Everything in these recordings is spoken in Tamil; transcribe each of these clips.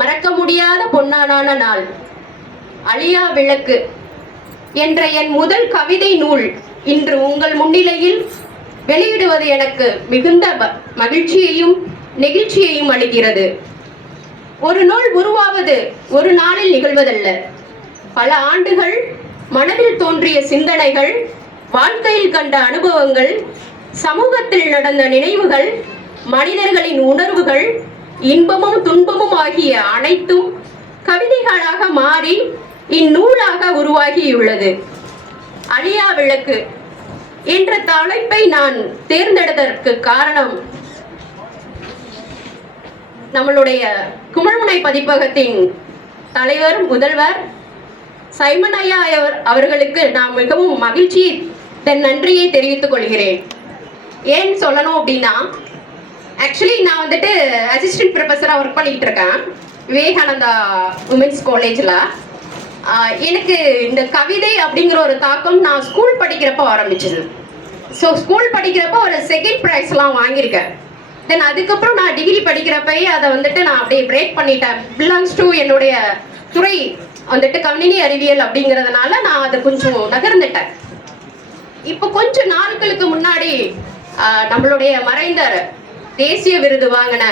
மறக்க முடியாத பொன்னான நாள். அழியா விளக்கு என்ற என் முதல் கவிதை நூல் இன்று உங்கள் முன்னிலையில் வெளியிடுவது எனக்கு மிகுந்த மகிழ்ச்சியையும் நெகிழ்ச்சியையும் அளிக்கிறது. ஒரு நூல் உருவாவது ஒரு நாளில் நிகழ்வதல்ல. பல ஆண்டுகள் மனதில் தோன்றிய சிந்தனைகள், வாழ்க்கையில் கண்ட அனுபவங்கள், சமூகத்தில் நடந்த நினைவுகள், மனிதர்களின் உணர்வுகள், இன்பமும் துன்பமும் ஆகிய அனைத்தும் கவிதைகளாக மாறி இந்நூலாக உருவாகியுள்ளது. அழியா விளக்கு என்ற தலைப்பை நான் தேர்ந்தெடுத்ததற்கு காரணம், நம்மளுடைய குமிழ்முனை பதிப்பகத்தின் தலைவர் முதல்வர் சைமன் ஐயா அவர்களுக்கு நான் மிகவும் மகிழ்ச்சி நன்றியை தெரிவித்துக் கொள்கிறேன். ஏன் சொல்லணும் அப்படின்னா, ஆக்சுவலி நான் வந்துட்டு அசிஸ்டன்ட் ப்ரொஃபஸராக ஒர்க் பண்ணிக்கிட்டு இருக்கேன் விவேகானந்தா உமன்ஸ் காலேஜில். எனக்கு இந்த கவிதை அப்படிங்கிற ஒரு தாக்கம் நான் ஸ்கூல் படிக்கிறப்போ ஆரம்பிச்சது. ஸோ ஸ்கூல் படிக்கிறப்போ ஒரு செகண்ட் ப்ரைஸ்லாம் வாங்கியிருக்கேன். தென் அதுக்கப்புறம் நான் டிகிரி படிக்கிறப்பயே அதை வந்துட்டு நான் அப்படியே பிரேக் பண்ணிட்டேன். பிலாங்ஸ் டு என்னுடைய துறை வந்துட்டு கணினி அறிவியல் அப்படிங்கிறதுனால நான் அதை கொஞ்சம் நகர்ந்துட்டேன். இப்போ கொஞ்சம் நாட்களுக்கு முன்னாடி நம்மளுடைய மறைந்த தேசிய விருது வாங்கின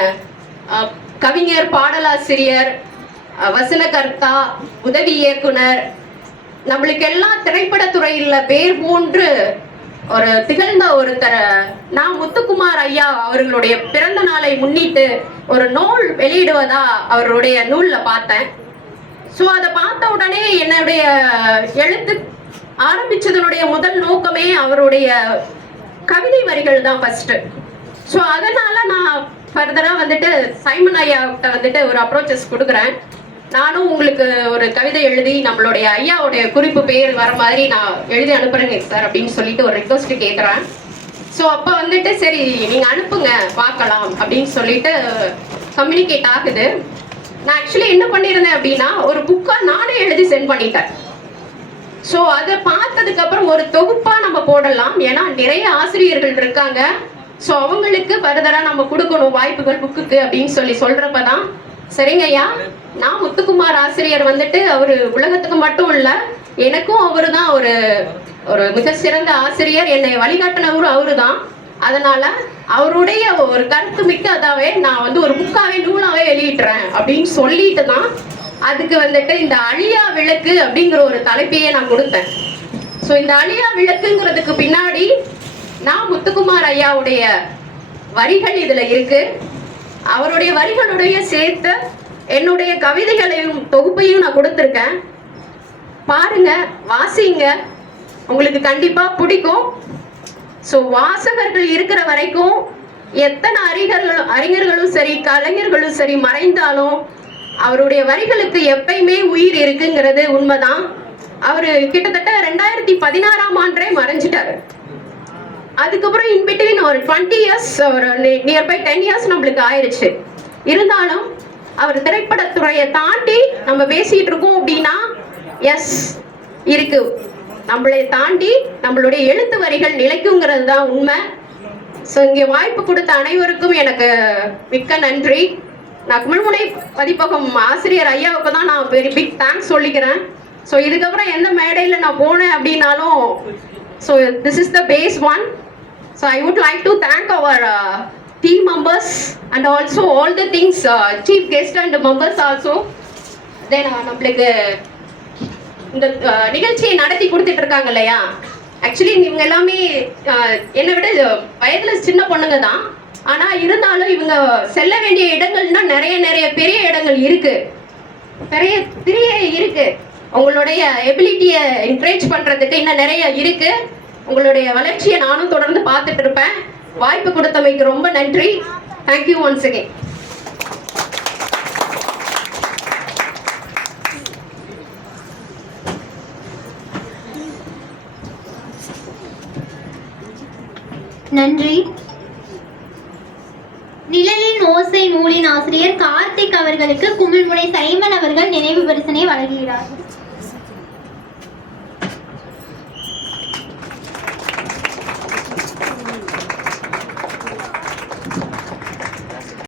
கவிஞர், பாடலாசிரியர், வசனகர்த்தா, உதவி இயக்குனர், நம்மளுக்கு எல்லாம் திரைப்படத்துறையில் பேர் போன்று ஒரு திகழ்ந்த ஒருத்தர் நான் முத்துக்குமார் ஐயா அவர்களுடைய பிறந்த நாளை முன்னிட்டு ஒரு நூல் வெளியிடுவதா அவருடைய நூலில் பார்த்தேன். ஸோ அதை பார்த்த உடனே என்னுடைய எழுத்து ஆரம்பிச்சதனுடைய முதல் நோக்கமே அவருடைய கவிதை வரிகள் தான் ஃபர்ஸ்ட். ஸோ அதனால நான் ஃபர்தராக வந்துட்டு சைமன் ஐயாவுக்கு வந்துட்டு ஒரு அப்ரோச்சஸ் கொடுக்குறேன். நானும் உங்களுக்கு ஒரு கவிதை எழுதி நம்மளுடைய ஐயாவுடைய குறிப்பு பேர் வர மாதிரி நான் எழுதி அனுப்புறேங்க சார் அப்படின்னு சொல்லிட்டு ஒரு ரிக்வஸ்ட் கேட்குறேன். ஸோ அப்போ வந்துட்டு சரி நீங்கள் அனுப்புங்க பார்க்கலாம் அப்படின்னு சொல்லிட்டு கம்யூனிகேட் ஆகுது. நான் ஆக்சுவலி என்ன பண்ணியிருந்தேன் அப்படின்னா, ஒரு புக்காக நானே எழுதி சென்ட் பண்ணிட்டேன். ஸோ அதை பார்த்ததுக்கப்புறம் ஒரு தொகுப்பாக நம்ம போடலாம், ஏன்னா நிறைய ஆசிரியர்கள் இருக்காங்க. ஸோ அவங்களுக்கு ஃபர்தராக நம்ம கொடுக்கணும் வாய்ப்புகள் புக்குக்கு அப்படின்னு சொல்கிறப்ப தான் சரிங்க ஐயா, நான் முத்துக்குமார் ஆசிரியர் வந்துட்டு அவர் உலகத்துக்கு மட்டும் இல்லை, எனக்கும் அவரு தான் ஒரு ஒரு மிக சிறந்த ஆசிரியர், என்னை வழிகாட்டினவரும் அவரு தான். அதனால அவருடைய ஒரு கருத்து மிக்கதாவே நான் வந்து ஒரு புக்காவே நூலாவே வெளியிட்டுறேன் அப்படின்னு சொல்லிட்டு தான் அதுக்கு வந்துட்டு இந்த அழியா விளக்கு அப்படிங்கிற ஒரு தலைப்பையே நான் கொடுத்தேன். ஸோ இந்த அழியா விளக்குங்கிறதுக்கு பின்னாடி நான் முத்துக்குமார் ஐயாவுடைய வரிகள் இதுல இருக்கு. அவருடைய வரிகளுடைய சேர்த்து என்னுடைய கவிதைகளையும் தொகுப்பையும் நான் கொடுத்துருக்கேன். பாருங்க, வாசிங்க, உங்களுக்கு கண்டிப்பா பிடிக்கும். ஸோ வாசகர்கள் இருக்கிற வரைக்கும் எத்தனை அறிஞர்களும் சரி, கலைஞர்களும் சரி மறைந்தாலும் அவருடைய வரிகளுக்கு எப்பயுமே உயிர் இருக்குங்கிறது உண்மைதான். அவரு கிட்டத்தட்ட 2016ஆம் ஆண்டே மறைஞ்சிட்டாரு. அதுக்கப்புறம் இன்பிட்வீன் ஒரு 20 இயர்ஸ், ஒரு நியர்பை 10 இயர்ஸ் நம்மளுக்கு ஆயிடுச்சு. இருந்தாலும் அவர் திரைப்படத்துறையை தாண்டி நம்ம பேசிட்டு இருக்கோம் அப்படின்னா எஸ் இருக்கு, நம்மளை தாண்டி நம்மளுடைய எழுத்து வரிகள் நிலைக்குங்கிறது தான் உண்மை. ஸோ இங்கே வாய்ப்பு கொடுத்த அனைவருக்கும் எனக்கு மிக்க நன்றி. நான் குமிழ்முனை பதிப்பகம் ஆசிரியர் ஐயாவுக்கு தான் நான் வெரி பிக் தேங்க்ஸ் சொல்லிக்கிறேன். ஸோ இதுக்கப்புறம் எந்த மேடையில் நான் போனேன் அப்படின்னாலும், so this is the base one. So I would like to thank our team members and also all the things chief guest and members also. Then நம்மளுக்கு இந்த நிகழ்ச்சியை நடத்தி கொடுத்துட்டு இருக்காங்க இல்லையா, ஆக்சுவலி இவங்க எல்லாமே என்னை விட வயதில் சின்ன பொண்ணுங்க தான். ஆனால் இருந்தாலும் இவங்க செல்ல வேண்டிய இடங்கள்னா நிறைய பெரிய இடங்கள் இருக்கு, பெரிய இருக்கு. உங்களுடைய எபிலிட்டியை என்கரேஜ் பண்ணுறதுக்கு இன்னும் நிறைய இருக்கு. உங்களுடைய வளர்ச்சியை நானும் தொடர்ந்து பார்த்துட்டு இருப்பேன். வாய்ப்பு கொடுத்தமைக்கு ரொம்ப நன்றி. Thank you once again. நன்றி. நிழலின் ஓசை நூலின் ஆசிரியர் கார்த்திக் அவர்களுக்கு குமிழ்முனை சைமன் அவர்கள் நினைவு பரிசினை வழங்குகிறார்.